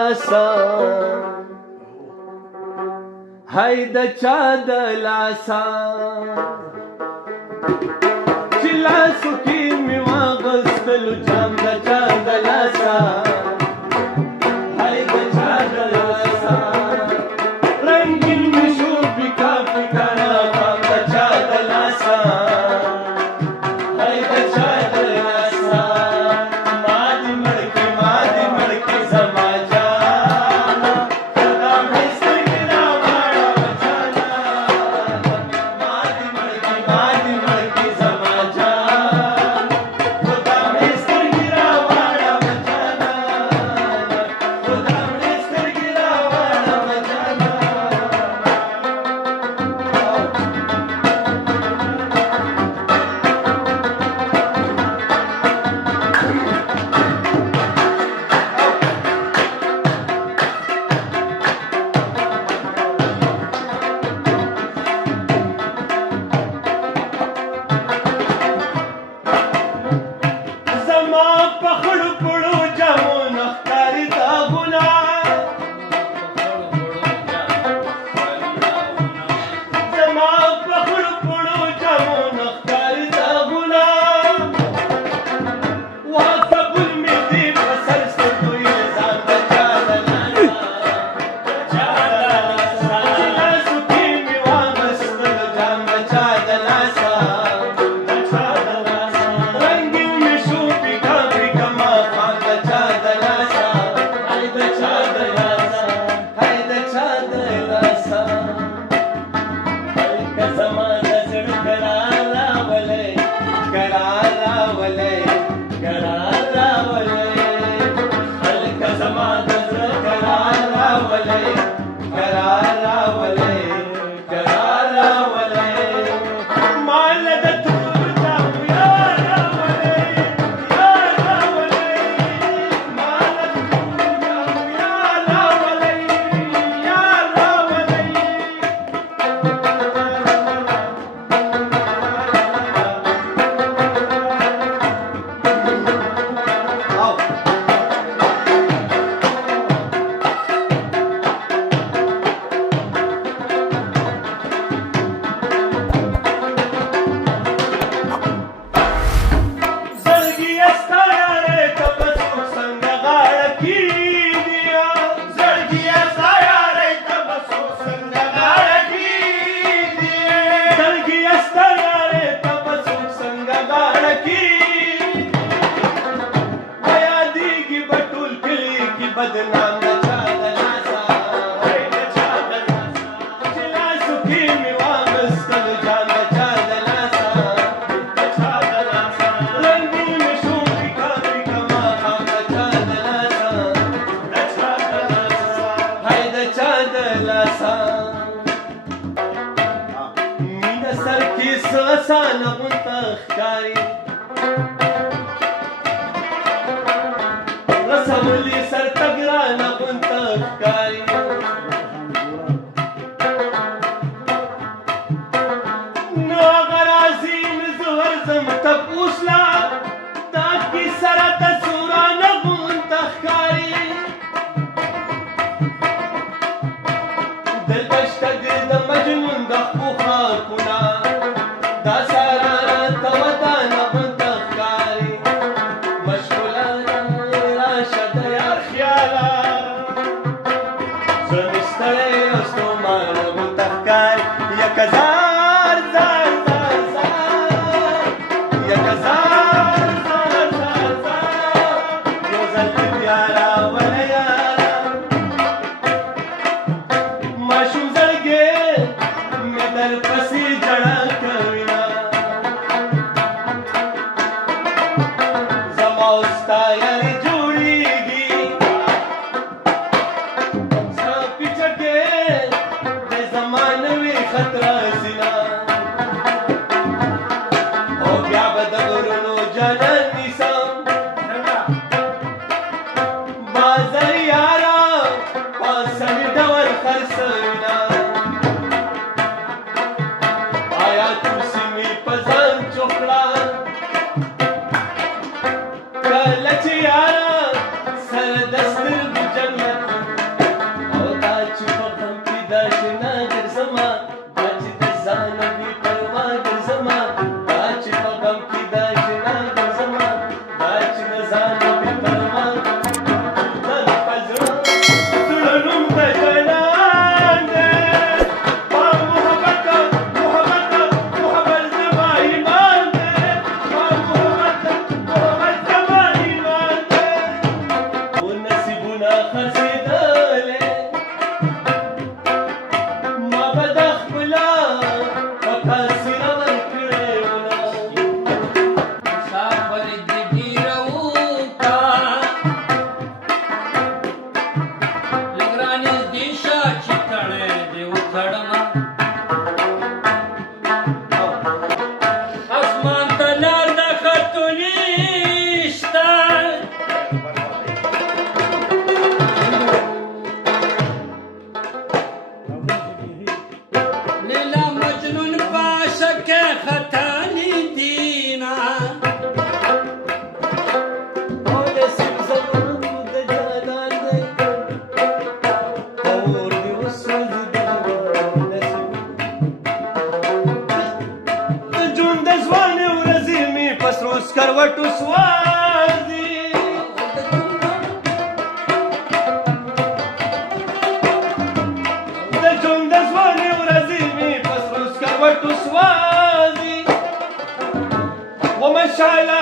لاسا هاي د چا د لاسا چې لاسو کې مې واغستلو جام د چا د لاسا هاي د چا د لاسا رنگین مې شو پیکا پیکا ناغام د چا د لاسا هاي د چا د لاسا ما دې مړکې زما جانا خدا مې سترګې راواړه بچانا ما دې مړکې زما جانا خدا مې سترګې راواړه بچانا خدا مې سترګې راواړه بچانا زما په خړو پړو جامو نختاري داغونه زما په خړو پړو جامو نختاري داغونه واکبل مې دې په سر سترګو الزام د چا د لاسا چې لاسو کې مې واغستلو جام د چا د لاسا رنگین مې شو پیکا پیکا ماښام د چا د لاسا هاي د چا د لاسا هاي د چا د لاسا هلکه زما د زړه کرار راولئ کرار راولئ کرار راولئ هلکه زما د زړه کرار راولئ کرار راولئ کرار راولئ مال د تور جامو یار راولئ یار راولئ مال د تور جامو یار راولئ یار راولئ او زړګي ستا یارې ته به څوک څنګه غاړه کېږدي زړګي ستا یارې ته به څوک څنګه غاړه کېږدي زړګي ستا یارې ته به څوک څنګه غاړه کېږدي به یادېږي به ټول کلي کې بدنام د چا د لاسا هاي د چا د لاسا چې لاسو کې مې واغستلو جام د چا د لاسا د چا د لاسا رنګین مې شو پیکا پیکا ماښام د چا د لاسا د چا د لاسا هاي د چا د لاسا مینه سر کې څه اسانه غونته ښکاري رسولي سر ته ګرانه غونته ښکاري نو هغه راځي نو زه ورځم تپوس لا دا کیسه راته سورانه غونته ښکاري دلته شته د مجنون د خپو خاکونه دا سارا خرڅېدلې ما به د ښکلا په تاثیر ورکړې وه مسافر دې ډېره وکړه لږ رانږدې شه چې تړی دې وتړمه اسمان ته لار د ختونې شته لیلا مجنون په شکه ختلی دینا او نصیب زمونږ د جانان دی اور دې وسوځي د نصیب د ژوند د ځوانۍ ورځې مې په سرو سکروټو سوځي د ژوند د ځوانۍ ورځې مې په سرو سکروټو سوځي ومشعله